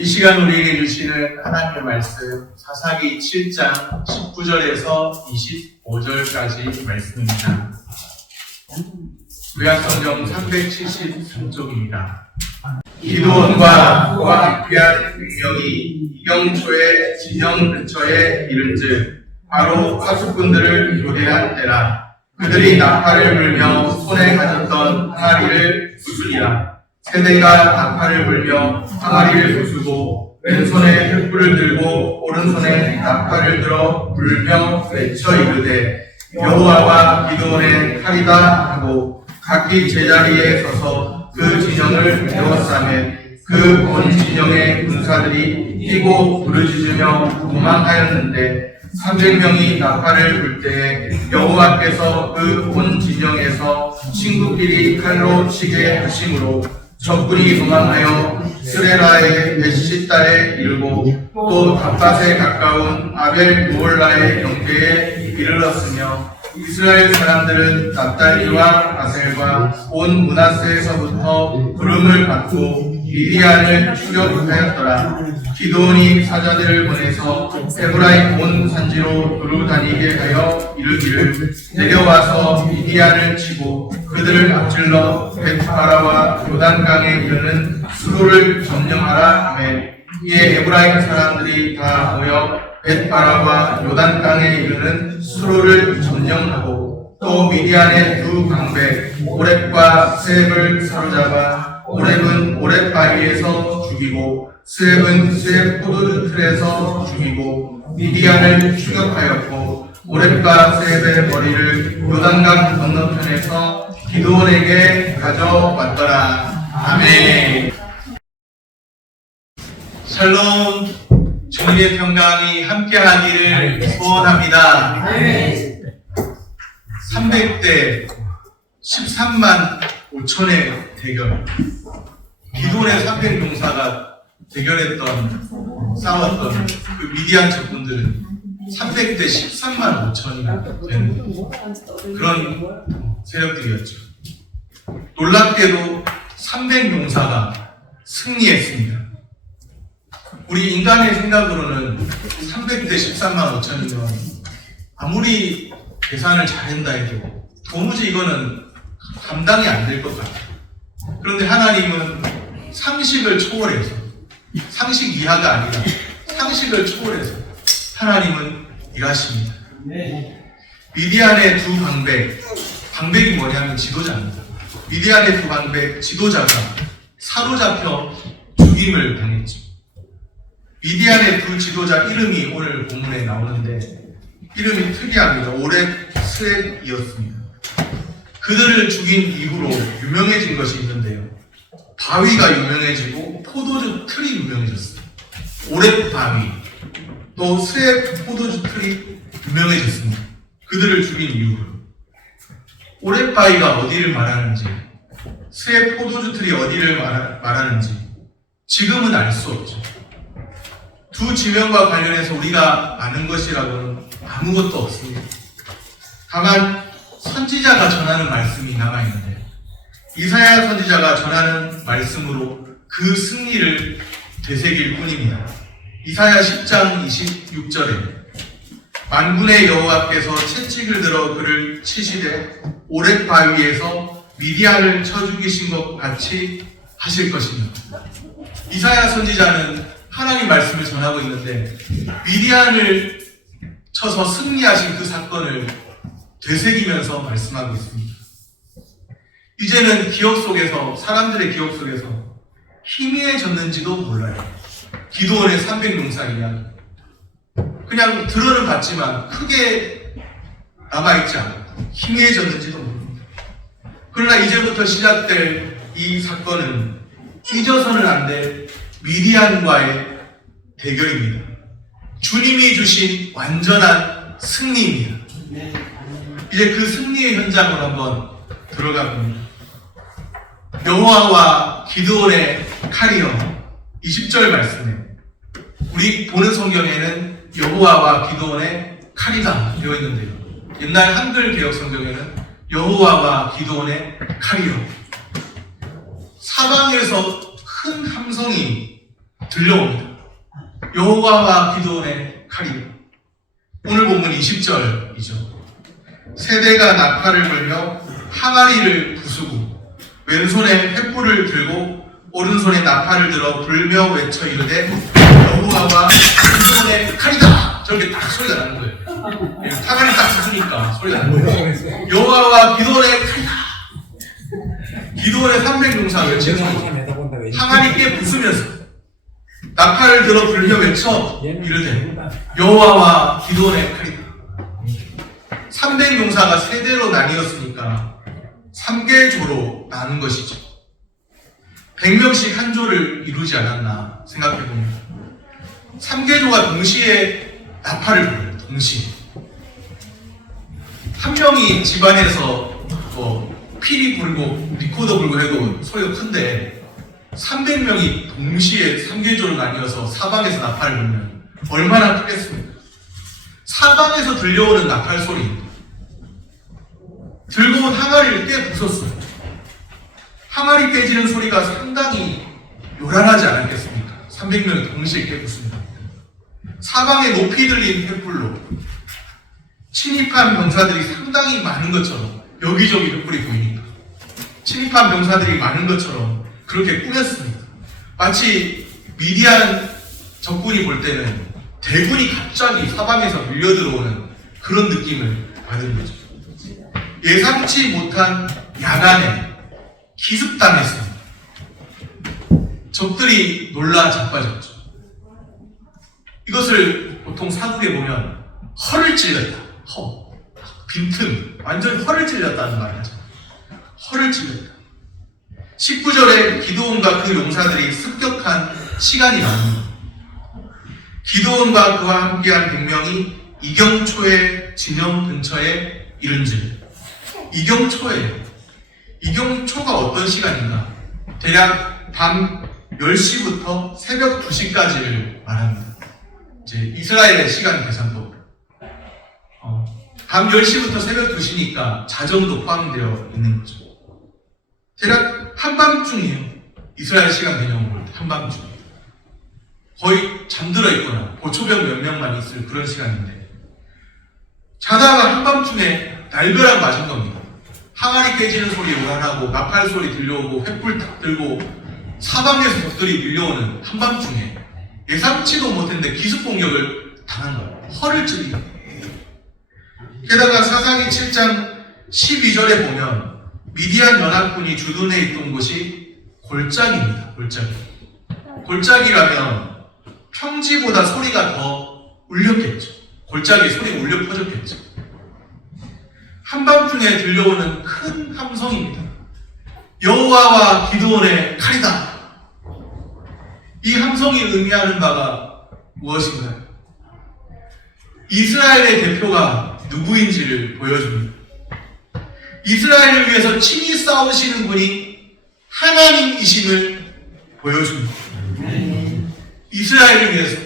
이 시간 우리에게 주시는 하나님의 말씀 사사기 7장 19절에서 25절까지 말씀입니다. 구약성경 373쪽입니다. 기드온과 그와 함께한 백명이 이경초의 진영 근처에 이른즉 바로 파수꾼들을 교대한 때라. 그들이 나팔을 불며 손에 가졌던 항아리를 부수리라. 세대가 나팔을 불며 항아리를 부수고 왼손에 횃불을 들고 오른손에 나팔을 들어 불며 외쳐 이르되 여호와와 기드온의 칼이다 하고 각기 제자리에 서서 그 진영을 에워싸매 그 온 진영의 군사들이 뛰고 부르짖으며 도망하였는데 300명이 나팔을 불 때에 여호와께서 그 온 진영에서 친구끼리 칼로 치게 하심으로 적군이 도망하여 스레라의 메시딸에 이르고 또 답밭에 가까운 아벨 무올라의 경계에 이르렀으며 이스라엘 사람들은 납달리와 아셀과 온 므낫세에서부터 부름을 받고 미디안을 추격하였더라. 기드온이 사자들을 보내서 에브라임 온 산지로 두루 다니게 하여 이르기를 내려와서 미디안을 치고 그들을 앞질러 벳바라와 요단강에 이르는 수로를 점령하라 하며 이에 에브라임 사람들이 다 모여 벳바라와 요단강에 이르는 수로를 점령하고 또 미디안의 두 방백 오렙과 스앱을 사로잡아 오렙은 오렙 바위에서 죽이고 스앱은 스앱 포도주 틀에서 죽이고 미디안을 추격하였고 오렙과 스앱의 머리를 요단강 건너편에서 기드온에게 가져왔더라. 아멘. 샬롬. 주님의 평강이 함께하기를 소원합니다. 300대 13만 5천의 대결. 기드온의 300용사가 대결했던 싸웠던 그 미디안 적군들은 300대 13만 5천이 되는 그런 세력들이었죠. 놀랍게도 300용사가 승리했습니다. 우리 인간의 생각으로는 300대 13만 5천이면 아무리 계산을 잘한다 해도 도무지 이거는 감당이 안 될 것 같아요. 그런데 하나님은 상식을 초월해서, 상식 이하가 아니라 상식을 초월해서 하나님은 일하십니다. 미디안의 두 방백이 뭐냐면 지도자입니다. 미디안의 두 방백 지도자가 사로잡혀 죽임을 당했죠. 미디안의 두 지도자 이름이 오늘 본문에 나오는데 이름이 특이합니다. 오렙, 스앱이었습니다. 그들을 죽인 이후로 유명해진 것이 있는데요. 바위가 유명해지고 포도주 틀이 유명해졌어요. 오렙 바위, 또 스앱 포도주 틀이 유명해졌습니다. 그들을 죽인 이후로. 오렙 바위가 어디를 말하는지, 스앱 포도주 틀이 어디를 말하는지 지금은 알 수 없죠. 두 지명과 관련해서 우리가 아는 것이라고는 아무것도 없습니다. 다만 선지자가 전하는 말씀이 남아있는데 이사야 선지자가 전하는 말씀으로 그 승리를 되새길 뿐입니다. 이사야 10장 26절에 만군의 여호와께서 채찍을 들어 그를 치시되 오렙 바위에서 미디안을 쳐 죽이신 것 같이 하실 것입니다. 이사야 선지자는 하나님 말씀을 전하고 있는데 미디안을 쳐서 승리하신 그 사건을 되새기면서 말씀하고 있습니다. 이제는 기억 속에서, 사람들의 기억 속에서 희미해졌는지도 몰라요. 기드온의 300용사 이야기. 그냥 들어는 봤지만 크게 남아있지 않고 희미해졌는지도 모릅니다. 그러나 이제부터 시작될 이 사건은 잊어서는 안 될 미디안과의 대결입니다. 주님이 주신 완전한 승리입니다. 이제 그 승리의 현장으로 한번 들어가 봅니다. 여호와와 기드온의 칼이여 20절 말씀에 우리 보는 성경에는 여호와와 기드온의 칼이다 되어 있는데요. 옛날 한글 개혁 성경에는 여호와와 기드온의 칼이여. 사방에서 큰 함성이 들려옵니다. 여호와와 기드온의 칼이. 오늘 본문 20절이죠. 세대가 나팔을 불며 항아리를 부수고 왼손에 횃불을 들고 오른손에 나팔을 들어 불며 외쳐 이르되 여호와와 기드온의 칼이다. 저렇게 딱 소리가 나는 거예요. 항아리 딱 부수니까 소리가 나는 거예요. 여호와와 기드온의 칼이다. 기드온의 300용사 외치는 거예요. 항아리께 부수면서 나팔을 들어 불며 외쳐 이르되 여호와와 기드온의 칼이다. 300용사가 세대로 나뉘었으니까 3개조로 나눈 것이죠. 100명씩 한 조를 이루지 않았나 생각해보면 3개조가 동시에 나팔을 불어요. 동시에 한 명이 집안에서 피리 불고 리코더 불고 해도 소리가 큰데 300명이 동시에 3개조로 나뉘어서 사방에서 나팔을 불면 얼마나 크겠습니까? 사방에서 들려오는 나팔 소리, 들고 온 항아리를 꽤 부쉈어요. 항아리 깨지는 소리가 상당히 요란하지 않았겠습니까? 300명이 동시에 깨 부숩니다. 사방에 높이 들린 횃불로 침입한 병사들이 상당히 많은 것처럼 여기저기 횃불이 보이니까 침입한 병사들이 많은 것처럼 그렇게 꾸몄습니다. 마치 미디안 적군이 볼 때는 대군이 갑자기 사방에서 밀려들어오는 그런 느낌을 받은 거죠. 예상치 못한 야간에 기습당했습니다. 적들이 놀라 자빠졌죠. 이것을 보통 사극에 보면 허를 찔렸다. 빈틈, 완전 허를 찔렸다는 말을 하죠. 허를 찔렸다. 19절에 기드온과 그 용사들이 습격한 시간이 나옵니다. 기드온과 그와 함께한 100명이 이경초의 진영 근처에 이른즉. 이경초가 어떤 시간인가? 대략 밤 10시부터 새벽 2시까지를 말합니다. 이제 이스라엘의 시간 계산법. 밤 10시부터 새벽 2시니까 자정도 포함되어 있는 거죠. 대략 한밤중이에요. 이스라엘 시간 개념으로 볼 때 한밤중. 거의 잠들어 있거나 보초병 몇 명만 있을 그런 시간인데 자다가 한밤중에 날벼락 맞은 겁니다. 항아리 깨지는 소리 요란하고 나팔 소리 들려오고 횃불 딱 들고 사방에서 적들이 밀려오는 한밤중에 예상치도 못했는데 기습 공격을 당한 거예요. 허를 찔리고. 게다가 사사기 7장 12절에 보면 미디안 연합군이 주둔해 있던 곳이 골짜기입니다. 골짜기라면 평지보다 소리가 더 울렸겠죠. 골짜기 소리가 울려 퍼졌겠죠. 한밤중에 들려오는 큰 함성입니다. 여호와와 기드온의 칼이다. 이 함성이 의미하는 바가 무엇인가요? 이스라엘의 대표가 누구인지를 보여줍니다. 이스라엘을 위해서 친히 싸우시는 분이 하나님이심을 보여줍니다. 이스라엘을 위해서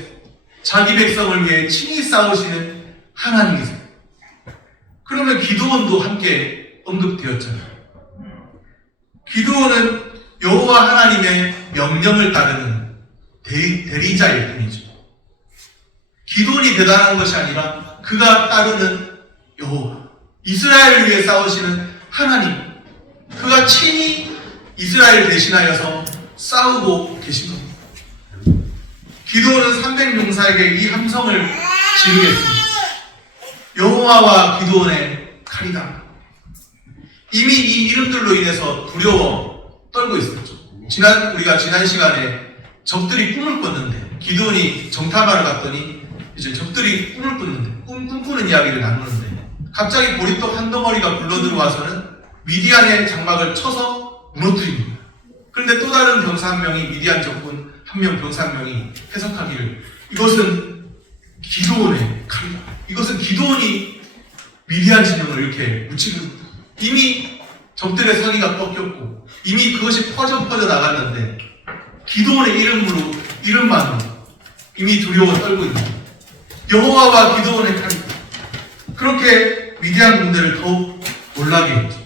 자기 백성을 위해 친히 싸우시는 하나님이세요. 그러면 기드온도 함께 언급되었잖아요. 기드온은 여호와 하나님의 명령을 따르는 대리자일 뿐이죠. 기드온이 대단한 것이 아니라 그가 따르는 여호와, 이스라엘을 위해 싸우시는 하나님, 그가 친히 이스라엘 대신하여서 싸우고 계신 겁니다. 기드온은 300용사에게 이 함성을 지르겠습니다. 여호와와 기드온의 칼이다. 이미 이 이름들로 인해서 두려워 떨고 있었죠. 우리가 지난 시간에 적들이 꿈을 꿨는데 기드온이 정탐하러 갔더니 이제 적들이 꿈을 꿨는데 꿈꾸는 이야기를 나누는데 갑자기 보리떡 한 덩어리가 굴러들어와서는 미디안의 장막을 쳐서 무너뜨립니다. 그런데 또 다른 병사 한 명이 미디안 적군 한 명 병사 한 명이 해석하기를 이것은 기드온의 칼이다. 이것은 기드온이 미디안 진영을 이렇게 묻히는 겁니다. 이미 적들의 사기가 꺾였고 이미 그것이 퍼져 나갔는데 기드온의 이름만으로 이미 두려워 떨고 있는 겁니다. 여호와와 기드온의 칼이다. 그렇게 미디안 군대를 더욱 놀라게 했죠.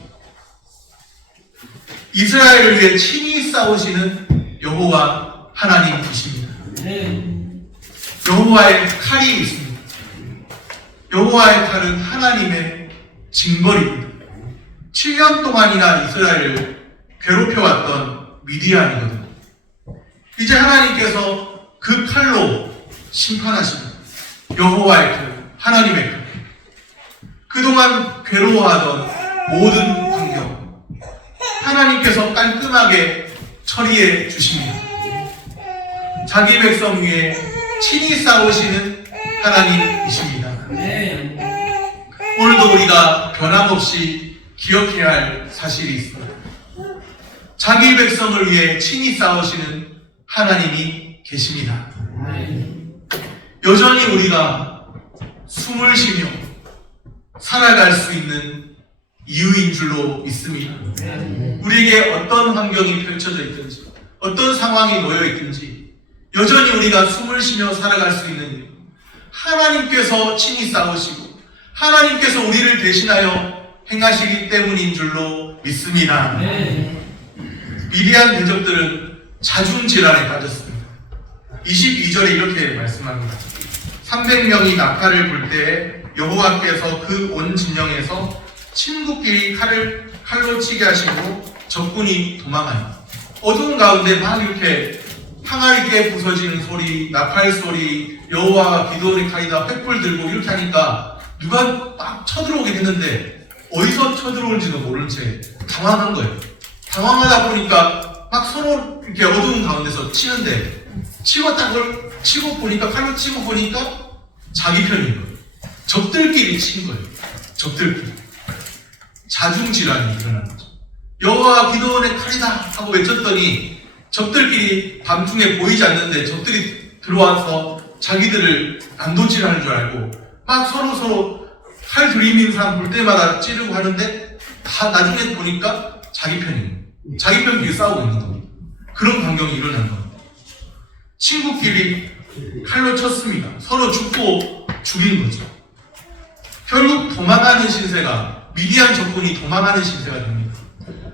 이스라엘을 위해 친히 싸우시는 여호와 하나님이십니다. 여호와의 칼이 있습니다. 여호와의 칼은 하나님의 징벌입니다. 7년 동안이나 이스라엘을 괴롭혀왔던 미디안이거든요. 이제 하나님께서 그 칼로 심판하십니다. 여호와의 칼, 하나님의 칼. 그동안 괴로워하던 모든 환경, 하나님께서 깔끔하게 처리해 주십니다. 자기 백성 위에 친히 싸우시는 하나님이십니다. 오늘도 우리가 변함없이 기억해야 할 사실이 있습니다. 자기 백성을 위해 친히 싸우시는 하나님이 계십니다. 여전히 우리가 숨을 쉬며 살아갈 수 있는 이유인 줄로 믿습니다. 우리에게 어떤 환경이 펼쳐져 있든지, 어떤 상황이 놓여 있든지, 여전히 우리가 숨을 쉬며 살아갈 수 있는 이유, 하나님께서 친히 싸우시고 하나님께서 우리를 대신하여 행하시기 때문인 줄로 믿습니다. 미디안 대적들은 자중질환에 빠졌습니다. 22절에 이렇게 말씀합니다. 300명이 나팔을 불 때 여호와께서 그 온 진영에서 친구끼리 칼로 치게 하시고 적군이 도망하니, 어두운 가운데 막 이렇게 항아리께 부서지는 소리, 나팔 소리, 여호와가 기도원의 칼이다 횃불 들고 이렇게 하니까 누가 막 쳐들어오게 됐는데 어디서 쳐들어오는지도 모른 채 당황한 거예요. 당황하다 보니까 막 서로 이렇게 어두운 가운데서 치는데 치고 보니까, 칼로 치고 보니까 자기 편인 거예요. 적들끼리 친 거예요. 적들끼리. 자중질환이 일어난 거죠. 여호와 기도원의 칼이다 하고 외쳤더니 적들끼리 밤중에 보이지 않는데 적들이 들어와서 자기들을 난도질하는 줄 알고 막 서로 칼 들이미는 사람 볼 때마다 찌르고 하는데, 다 나중에 보니까 자기 편이에요. 자기 편끼리 싸우고 있는 겁니다. 그런 광경이 일어난 겁니다. 친구끼리 칼로 쳤습니다. 서로 죽고 죽인 거죠. 결국 도망하는 신세가, 미디안 적군이 도망하는 신세가 됩니다.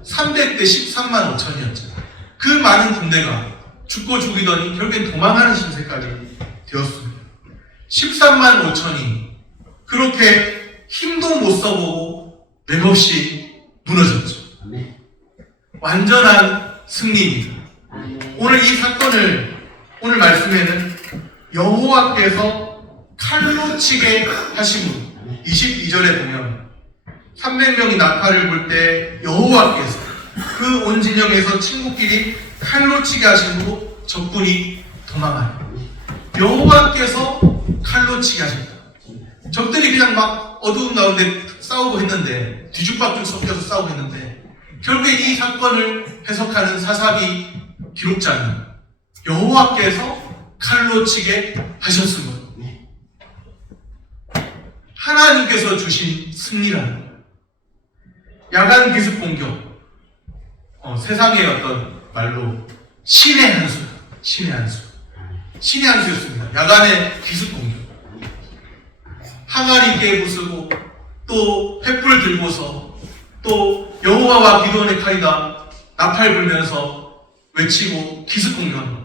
300대 13만 5천이었죠. 그 많은 군대가 죽고 죽이더니 결국엔 도망하는 신세까지 되었습니다. 13만 5천이 그렇게 힘도 못 써보고 맥없이 무너졌죠. 완전한 승리입니다. 오늘 이 사건을, 오늘 말씀에는 여호와께서 칼로 치게 하시고, 22절에 보면 300명이 나팔을 불 때 여호와께서 그 온 진영에서 친구끼리 칼로 치게 하시고 적군이 도망하니, 여호와께서 칼로 치게 하셨다. 적들이 그냥 막 어두운 가운데 싸우고 했는데, 뒤죽박죽 섞여서 싸우고 했는데, 결국에 이 사건을 해석하는 사사기 기록자는 여호와께서 칼로 치게 하셨습니다. 하나님께서 주신 승리라는 거예요. 야간 기습 공격, 세상의 어떤 말로 신의 한수였습니다. 야간의 기습 공격. 항아리 깨부수고, 또 횃불 들고서, 또 여호와와 기도원의 칼이다 나팔 불면서 외치고 기습 공격하는 것.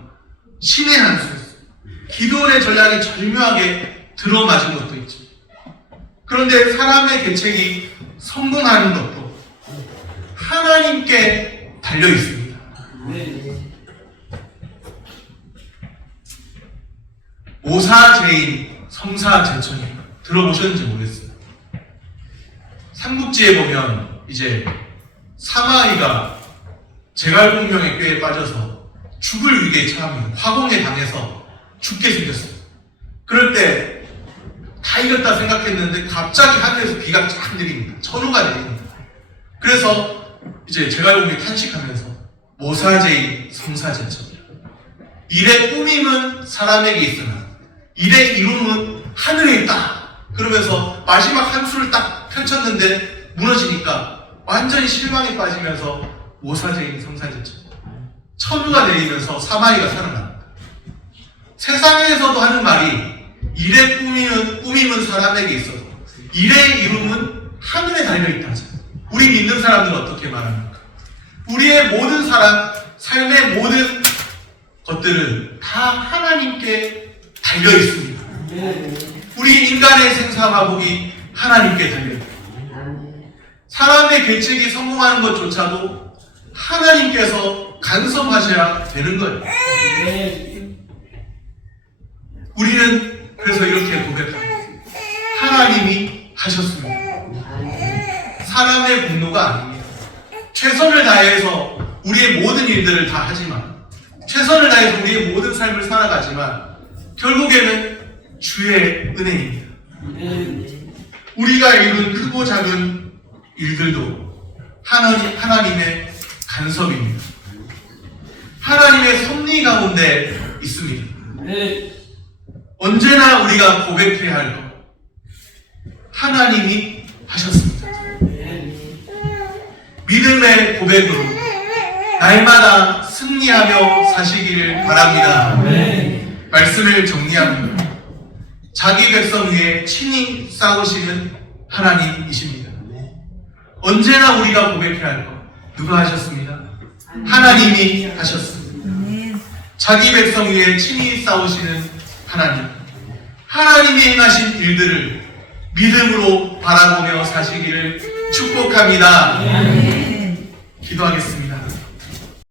신의 한수였어요. 기도원의 전략이 절묘하게 들어맞은 것도 있죠. 그런데 사람의 계책이 성공하는 것도 하나님께 달려 있습니다. 오사제인 성사제천이 들어보셨는지 모르겠어요. 삼국지에 보면 이제 사마이가 제갈공명의 꾀에 빠져서 죽을 위기에 처합니다. 화공에 당해서 죽게 생겼어요. 그럴 때 다 이겼다 생각했는데 갑자기 하늘에서 비가 쫙 내립니다. 천우가 내립니다. 그래서 이제 제갈공명이 탄식하면서 모사제인 성사제천, 일의 꾸밈은 사람에게 있으나 일의 이룸은 하늘에 있다. 그러면서 마지막 한 수를 딱 펼쳤는데 무너지니까 완전히 실망에 빠지면서 모사제인 성사제천, 천우가 내리면서 사마이가 살아납니다. 세상에서도 하는 말이 일의 꾸밈은 사람에게 있어도 일의 이룸은 하늘에 달려있다 하잖아요. 우리 믿는 사람들은 어떻게 말합니까? 우리의 모든 삶의 모든 것들은 다 하나님께 달려 있습니다. 우리 인간의 생사화복이 하나님께 달려 있습니다. 사람의 계책이 성공하는 것조차도 하나님께서 간섭하셔야 되는 거예요. 우리는 그래서 이렇게 고백합니다. 하나님이 하셨습니다. 사람의 분노가 아닙니다. 최선을 다해서 우리의 모든 일들을 다 하지만, 최선을 다해서 우리의 모든 삶을 살아가지만 결국에는 주의 은혜입니다. 우리가 이룬 크고 작은 일들도 하나님의 간섭입니다. 하나님의 섭리 가운데 있습니다. 언제나 우리가 고백해야 할 것, 하나님이 하셨습니다. 믿음의 고백으로 날마다 승리하며 사시기를 바랍니다. 말씀을 정리합니다. 자기 백성 위에 친히 싸우시는 하나님이십니다. 언제나 우리가 고백해야 할 것, 누가 하셨습니다? 하나님이 하셨습니다. 자기 백성 위에 친히 싸우시는 하나님, 하나님이 행하신 일들을 믿음으로 바라보며 사시기를 축복합니다. 기도하겠습니다.